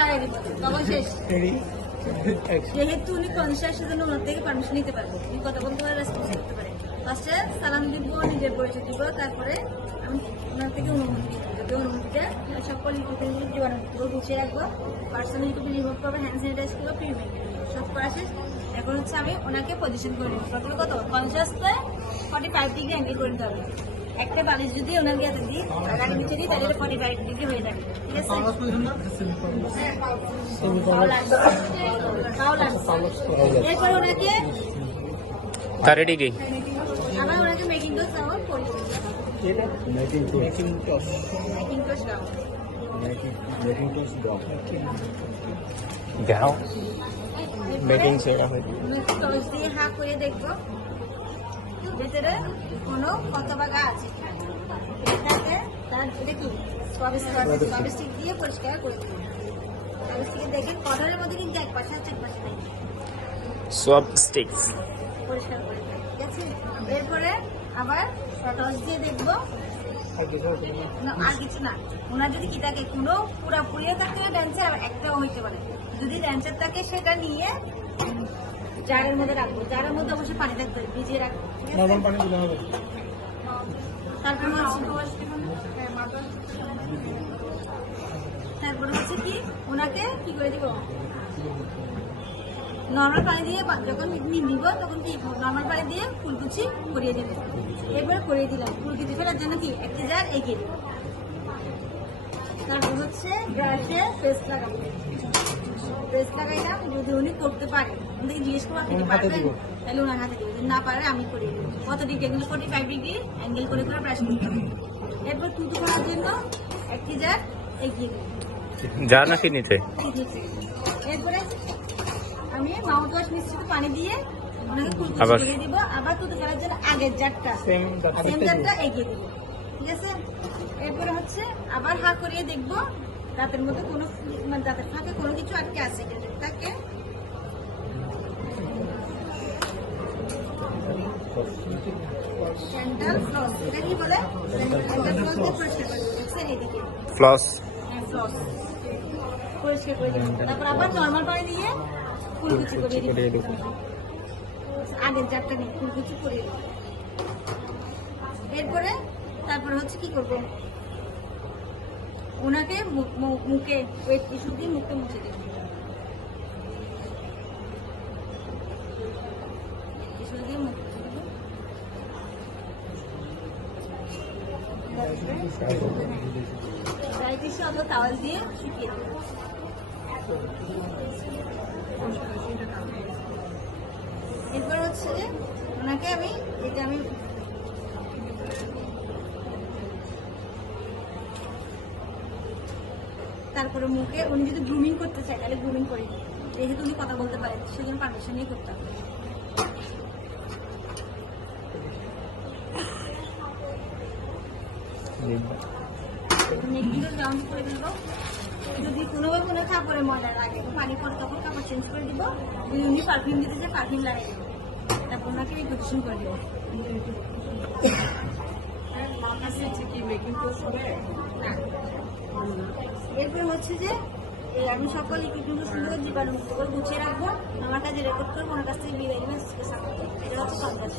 লাগাই দিব তখন শেষ। যেহেতু উনি কনসিয়াস, সেজন্য ওনার থেকে পারমিশন নিতে পারবো, উনি কথা বলতে পারে, রেসপন্স করতে পারে। ফার্স্টে সালাম দিব, নিজের পরিচয় দিব, তারপরে আমি ওনার থেকে অনুমতি নিব। যদি অনুমতিটা সকল ইকুইপমেন্ট জীবাণুগুলো গুছিয়ে রাখবো, পার্সোনাল ইকুইপমেন্ট রিমুভ করবো, হ্যান্ড স্যানিটাইজ করবো, প্রিমেন্ট সব করা শেষ। এখন হচ্ছে আমি ওনাকে পজিশন করে নেবো। তারপরে কত কনসিয়াসে 45 ডিগ্রি অ্যাঙ্গেল করে নিতে হবে। একটা বালিশ যদি ওনার গায়ে দিই, গাড়ি নিচে দিই, তাহলে 45 ডিগ্রি হয়ে যাবে। ঠিক আছে, এরপরে ওনাকে 30 ডিগ্রি আবার ওনাকে মেকিং টস আমার করে মেকিং টস দাও মেকিং সেটা হয়। টস দিয়ে হা করে দেখবো ভেতরে কোনো কত বাগা আছে, তার দেখি স্টিক দিয়ে পরিষ্কার করে দেবো। স্টিকে দেখেন কর্নারের মধ্যে কিন্তু এক পাশে আছে, এক পাশে নেই, সব স্টিক্স পরিষ্কার করে দেবো। ঠিক আছে, এরপরে আবার টস দিয়ে দেখবো আর কিছু না। ওনার যদি কি থাকে, কোনো পুরাপুরিও থাকতে পারে ড্যান্সার, একটাও হইতে পারে। যদি ড্যান্সার থাকে সেটা নিয়ে জারের মধ্যে রাখবো, জারের মধ্যে অবশ্যই পানি থাকতে হবে, ভিজিয়ে রাখবো। তারপরে হচ্ছে কি ওনাকে কি করে দিব, নর্মাল পানি দিয়ে যখন নিব তখন কি নর্মাল পানি দিয়ে ফুলকুচি করিয়ে দেবে। এরপরে করিয়ে দিলাম, ফুলকুচি ফেলার জন্য কি একটি জার এগিয়ে দেবো। তারপর হচ্ছে ব্রাশে পেস্ট লাগাবো, পেস্ট লাগাইলাম। যদি উনি করতে পারে, উনি জিজ্ঞেস করবো আপনি পারবেন, তাহলে ওনার হাতে দেবো। যদি না পারে আমি করিয়ে দেবো। কত ডিগ্রি, এগুলো 45 ডিগ্রি অ্যাঙ্গেল করে করে ব্রাশ করতে হবে। এরপর থুতু করার জন্য একটি জার এগিয়ে দেবো, যা না কিনিতে। এরপরে আমি মাউথ ওয়াশ মিশ্রিত পানি দিয়ে ওনাকে ফুলকুচি করিয়ে দিব। আবার থুতু করার জন্য আগের জারটা সেম জারটা এগিয়ে দিব। ঠিক আছে, এরপরে হচ্ছে আবার হা করিয়ে দেখবো দাঁতের মধ্যে কোনো, মানে দাঁতের ফাঁকে কোনো কিছু আটকে আছে তাকে ডেন্টাল ফ্লস, এটা কি বলে, ডেন্টাল ফ্লস দিয়ে পরিষ্কার করে দেবেন। এদিকে ফ্লস ফ্লস পরিষ্কার করে দেবেন। তারপর আবার নর্মাল পানি দিয়ে ফুলকুচি করিয়ে দেবেন। আগের জারটা নিয়ে ফুলকুচি করিয়ে দেবেন। এরপরে তারপরে হচ্ছে কি করবো, ওনাকে মুখে ওয়েট টিস্যু দিয়ে মুখে মুছে দেবো। টিস্যু দিয়ে মুখে দেবো, ড্রাই টিস্যু অথবা টাওয়াল দিয়ে শুকিয়ে দেবো। এরপর হচ্ছে যে ওনাকে আমি এটা আমি তারপরে মুখে উনি যদি গ্রুমিং করতে চায় তাহলে গ্রুমিং করে দিই, যেহেতু উনি কথা বলতে পারেন সেজন্য পারমিশন নিয়ে করতে হবে। রাউন্ড করে দিব। যদি কোনোভাবে কোনো কাপড়ে ময়লা লাগে, পানি পরে তখন কাপড় চেঞ্জ করে দিব। যদি উনি পারফিউম দিতে চায় পারফিউম লাগিয়ে দেবো, তারপর ওনাকে এই পজিশন করে দেবো। এরপরে হচ্ছে যে আমি সকল ইকুইপমেন্ট সুন্দর জীবাণুমুক্ত করে গুছিয়ে রাখবো। আমার কাছে রেকর্ড করবো, ওনার কাছ থেকে বিদায় নেবেন। এটা হচ্ছে সব কাজ।